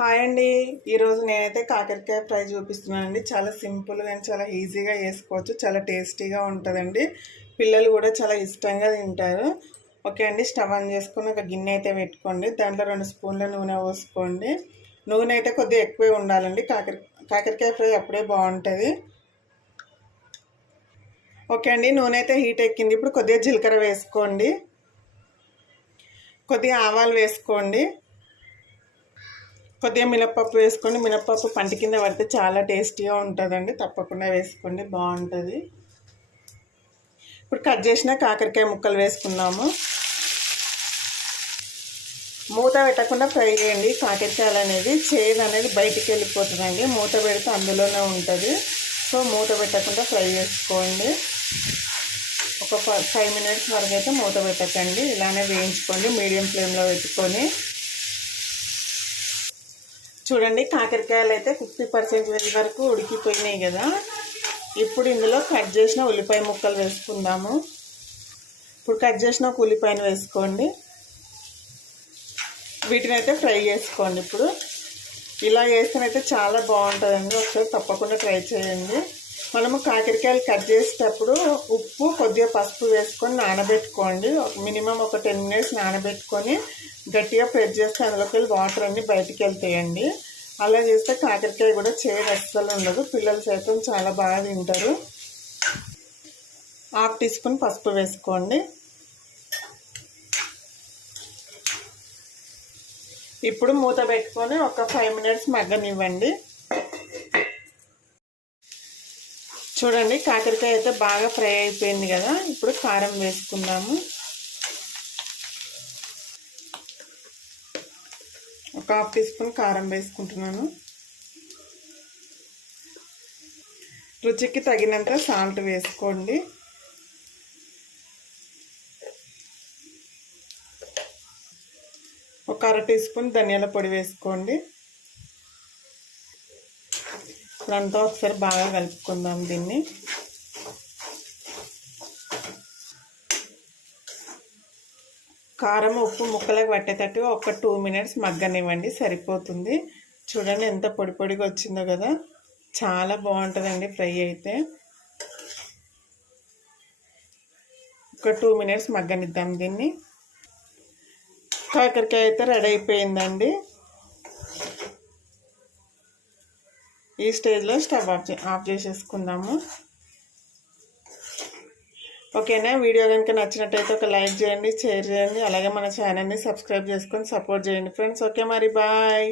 Hi అండి. ఈరోజు నేనైతే కాకరకాయ ఫ్రై చూపిస్తున్నానండి. చాలా సింపుల్గా అండ్ చాలా ఈజీగా చేసుకోవచ్చు. చాలా టేస్టీగా ఉంటుందండి. పిల్లలు కూడా చాలా ఇష్టంగా తింటారు. ఓకే అండి, స్టవ్ ఆన్ చేసుకొని ఒక గిన్నె అయితే పెట్టుకోండి. దాంట్లో 2 స్పూన్ల నూనె పోసుకోండి. నూనె అయితే కొద్దిగా ఎక్కువే ఉండాలండి. కాకరకాయ ఫ్రై అప్పుడే బాగుంటుంది. ఓకే అండి, నూనె అయితే హీట్ ఎక్కింది. ఇప్పుడు కొద్దిగా జీలకర్ర వేసుకోండి, కొద్దిగా ఆవాలు వేసుకోండి, కొద్దిగా మినప్పప్పు వేసుకోండి. మినప్పప్పు పంట కింద పడితే చాలా టేస్టీగా ఉంటుందండి. తప్పకుండా వేసుకోండి, బాగుంటుంది. ఇప్పుడు కట్ చేసిన కాకరకాయ ముక్కలు వేసుకున్నాము. మూత పెట్టకుండా ఫ్రై చేయండి. కాకరకాయలు అనేది చేదు అనేది బయటికి వెళ్ళిపోతుందండి. మూత పెడితే అందులోనే ఉంటుంది. సో మూత పెట్టకుండా ఫ్రై చేసుకోండి. ఒక 5 మినిట్స్ వరకు అయితే మూత పెట్టకండి, ఇలానే వేయించుకోండి మీడియం ఫ్లేమ్లో పెట్టుకొని. చూడండి, కాకరకాయలు అయితే 50% వరకు ఉడికిపోయినాయి కదా. ఇప్పుడు ఇందులో కట్ చేసిన ఉల్లిపాయ ముక్కలు వేసుకుందాము. ఇప్పుడు కట్ చేసిన ఒక ఉల్లిపాయను వేసుకోండి. వీటిని అయితే ఫ్రై చేసుకోండి. ఇప్పుడు ఇలా వేస్తేనైతే చాలా బాగుంటుందండి. ఒకసారి తప్పకుండా ట్రై చేయండి. మనము కాకరకాయలు కట్ చేసేటప్పుడు ఉప్పు కొద్దిగా పసుపు వేసుకొని నానబెట్టుకోండి. మినిమం ఒక 10 మినిట్స్ నానబెట్టుకొని గట్టిగా ప్రెస్ చేస్తే అందులోకి వెళ్ళి వాటర్ అన్నీ బయటికి వెళ్తాయండి. అలా చేస్తే కాకరకాయ కూడా చేదు అస్సలు ఉండదు. పిల్లలు సైతం చాలా బాగా తింటారు. 1/2 టీ స్పూన్ పసుపు వేసుకోండి. ఇప్పుడు మూత పెట్టుకొని ఒక 5 మినిట్స్ మగ్గనివ్వండి. చూడండి, కాకరకాయ అయితే బాగా ఫ్రై అయిపోయింది కదా. ఇప్పుడు కారం వేసుకుందాము. ఒక 1/2 టీ స్పూన్ కారం వేసుకుంటున్నాను. రుచికి తగినంత సాల్ట్ వేసుకోండి. ఒక 1/2 టీ స్పూన్ ధనియాల పొడి వేసుకోండి. ఇప్పుడంతా ఒకసారి బాగా కలుపుకుందాం దీన్ని. కారం ఉప్పు ముక్కలకు పట్టేటట్టు ఒక 2 మినిట్స్ మగ్గనివ్వండి, సరిపోతుంది. చూడండి ఎంత పొడి పొడిగా వచ్చిందో కదా. చాలా బాగుంటుందండి ఫ్రై అయితే. ఒక 2 మినిట్స్ మగ్గనిద్దాం దీన్ని. కాకరకాయ అయితే రెడీ అయిపోయిందండి. ఈ స్టేజ్లో స్టవ్ ఆఫ్ చేసేసుకుందాము. ఓకేనా, వీడియో కనుక నచ్చినట్టయితే ఒక లైక్ చేయండి, షేర్ చేయండి, అలాగే మన ఛానల్ని సబ్స్క్రైబ్ చేసుకొని సపోర్ట్ చేయండి ఫ్రెండ్స్. ఓకే మరి, బాయ్.